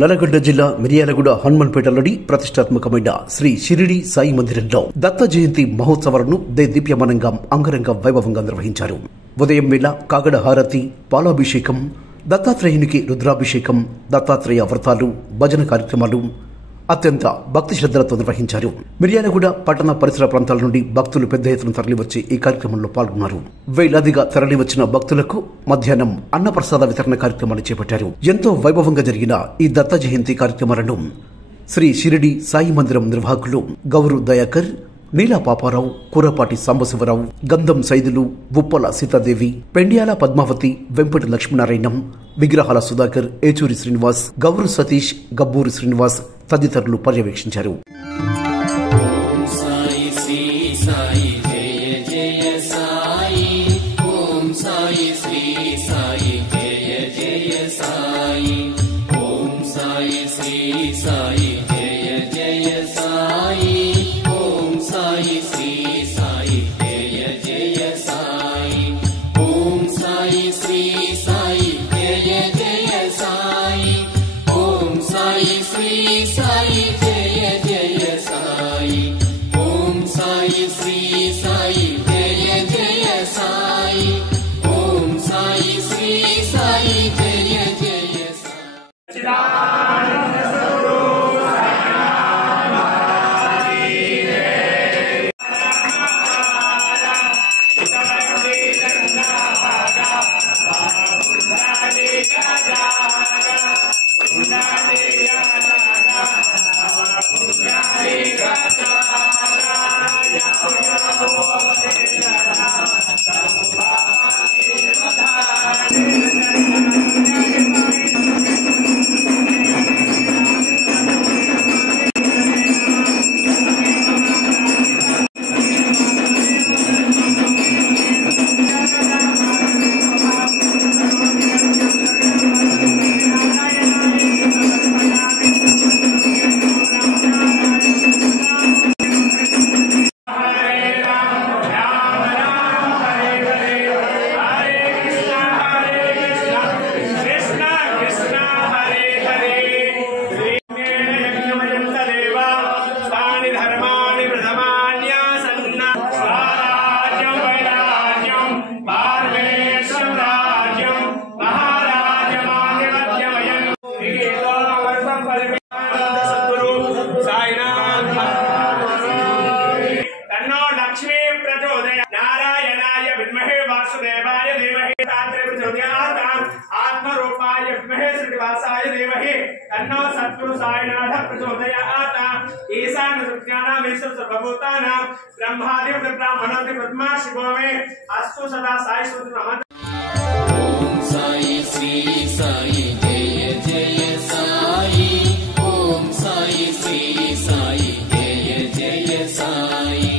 నల్లగొండ జిల్లా మిర్యాలగూడ హనుమాన్పేటలోని ప్రతిష్టాత్మకమైన శ్రీ షిరిడి సాయి మందిరంలో దత్త జయంతి మహోత్సవాలను దేదీప్యమానంగా అంగరంగ వైభవంగా నిర్వహించారు. ఉదయం వేళ కాగడ హారతి, పాలాభిషేకం, దత్తాత్రేయునికి రుద్రాభిషేకం, దత్తాత్రేయ వ్రతాలు, భజన కార్యక్రమాలు అత్యంత భక్తి శ్రద్ధలతో నిర్వహించారు. మిర్యాలగూడ పట్టణ పరిసర ప్రాంతాల నుండి భక్తులు పెద్ద ఎత్తున తరలివచ్చి ఈ కార్యక్రమంలో పాల్గొన్నారు. వేలాదిగా తరలివచ్చిన భక్తులకు మధ్యాహ్నం అన్నప్రసాద వితరణ కార్యక్రమాన్ని చేపట్టారు. ఎంతో వైభవంగా జరిగిన ఈ దత్త జయంతి కార్యక్రమాలను శ్రీ షిరిడి సాయి మందిరం నిర్వాహకులు గౌరు దయాకర్, నీలా పాపారావు, కూరపాటి సాంబశివరావు, గంధం సైదులు, ఉప్పల సీతాదేవి, పెండ్యాల పద్మావతి, వెంపటి లక్ష్మీనారాయణం, విగ్రహాల సుధాకర్, ఏచూరి శ్రీనివాస్, గౌరు సతీష్, గబ్బూరి శ్రీనివాస్ తదితరులు పర్యవేక్షించారు. सद्गुरु साईनाथ प्रचोदयात् ईशान सर्वज्ञानामीश्वर सर्वभूतानां ब्रह्मादिव ब्राह्मणादिव ब्रह्मा शिवो मे अस्तु सदा साई सुत नमः। ओम साई श्री साई जय जय साई, ओम साई श्री साई जय जय साई।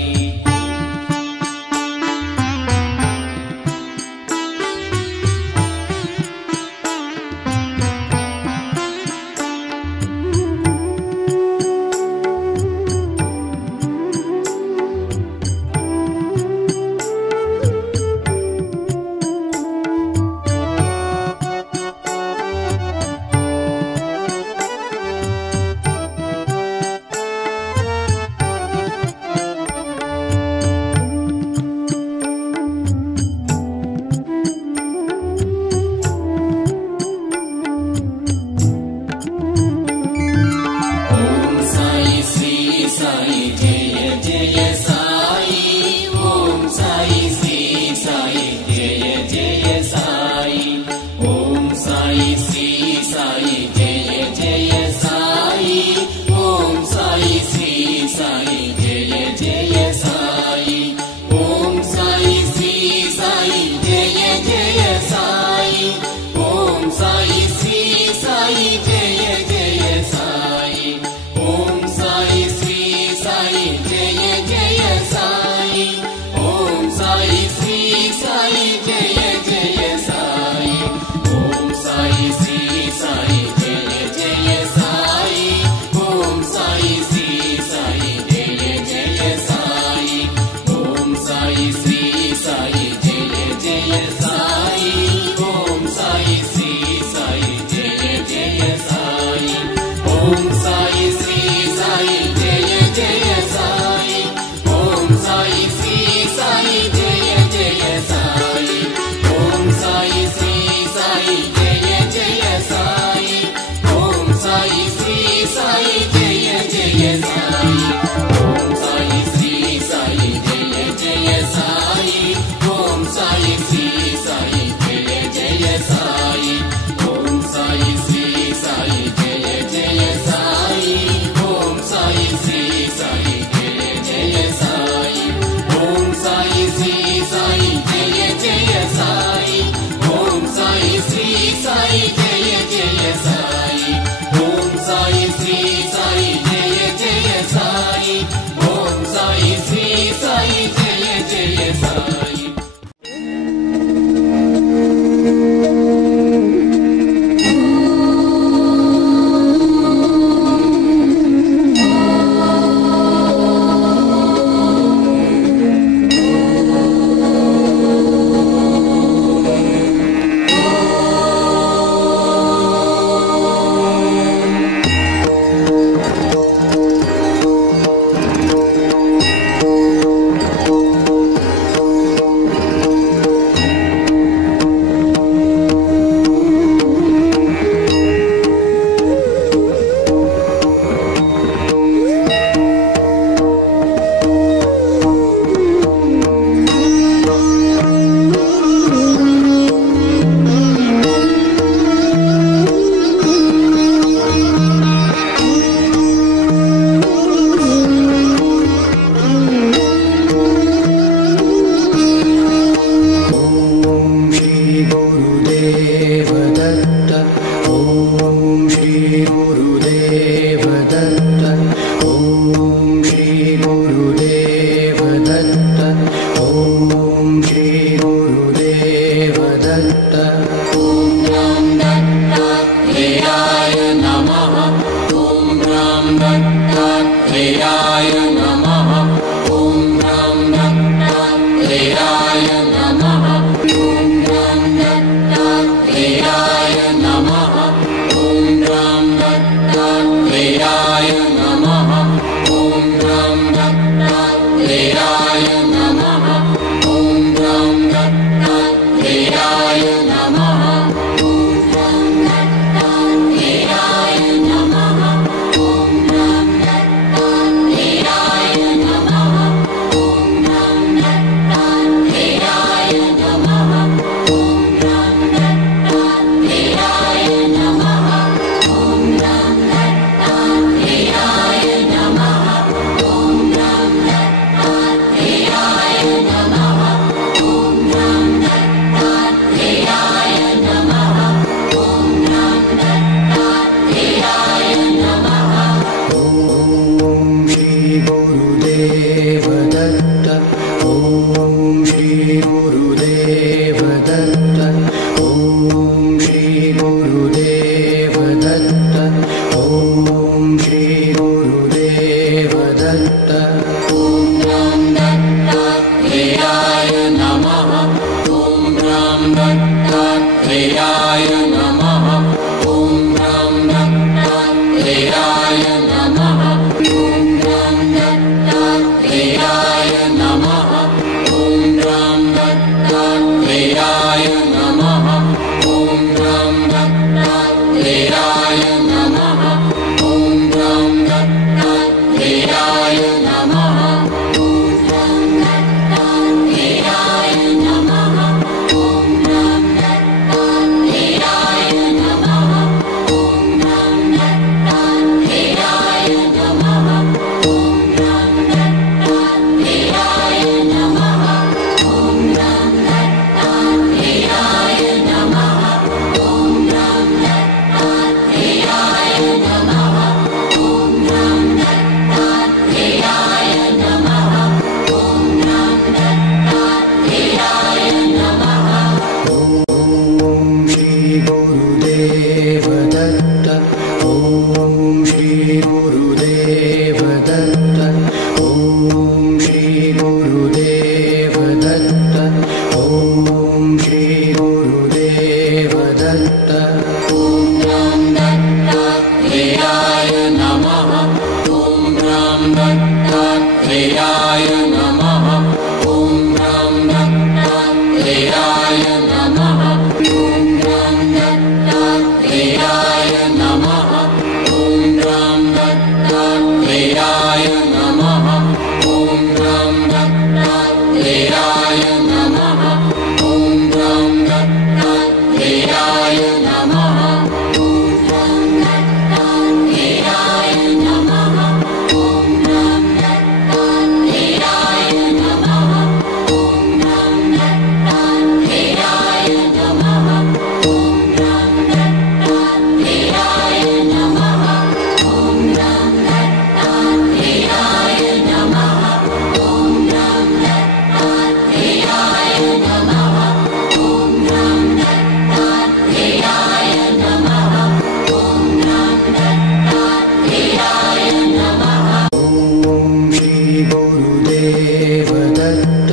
दत्त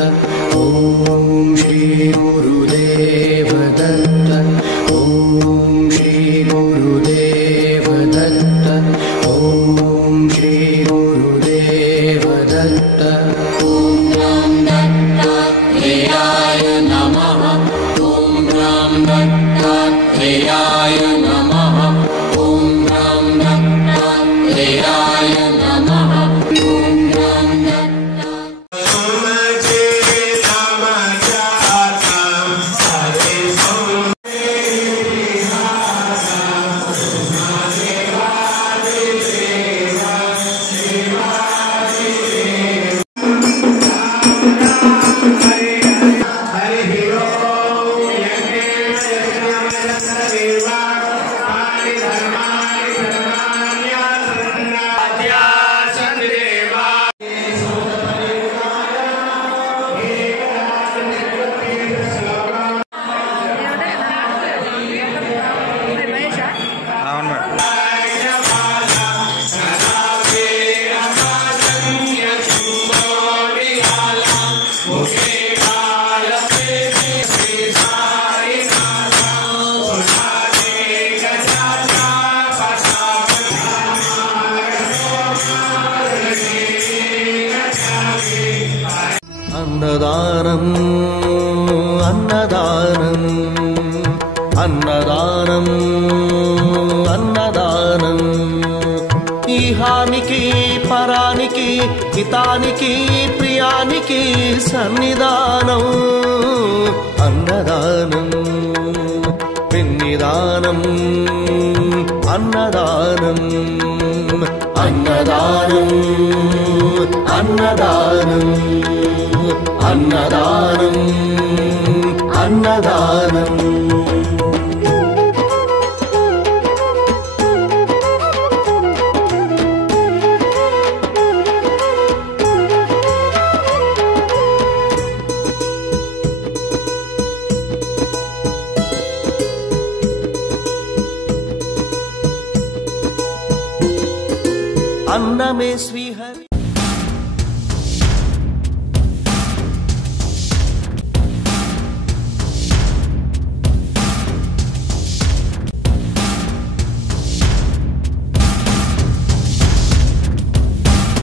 ॐ श्री गुरुदेव दत्त ॐ श्री गुरुदेव दत्त ॐ श्री गुरुदेव दत्त ॐ राम दत्तात्रेयाय नमः ॐ राम दत्तात्रेयाय नमः ॐ राम दत्तात्रेयाय नमः ॐ राम अन्नदानम् अन्नदानम् अन्नदानम् अन्नदानम् इहानिकी परानिकी हितानिकी प्रियानिकी सन्निधानम् अन्नदानम् पिन्निदानम् अन्नदानम् अन्नदानम् अन्नदानम् अन्नदानम् अन्नदानम् अन्नमे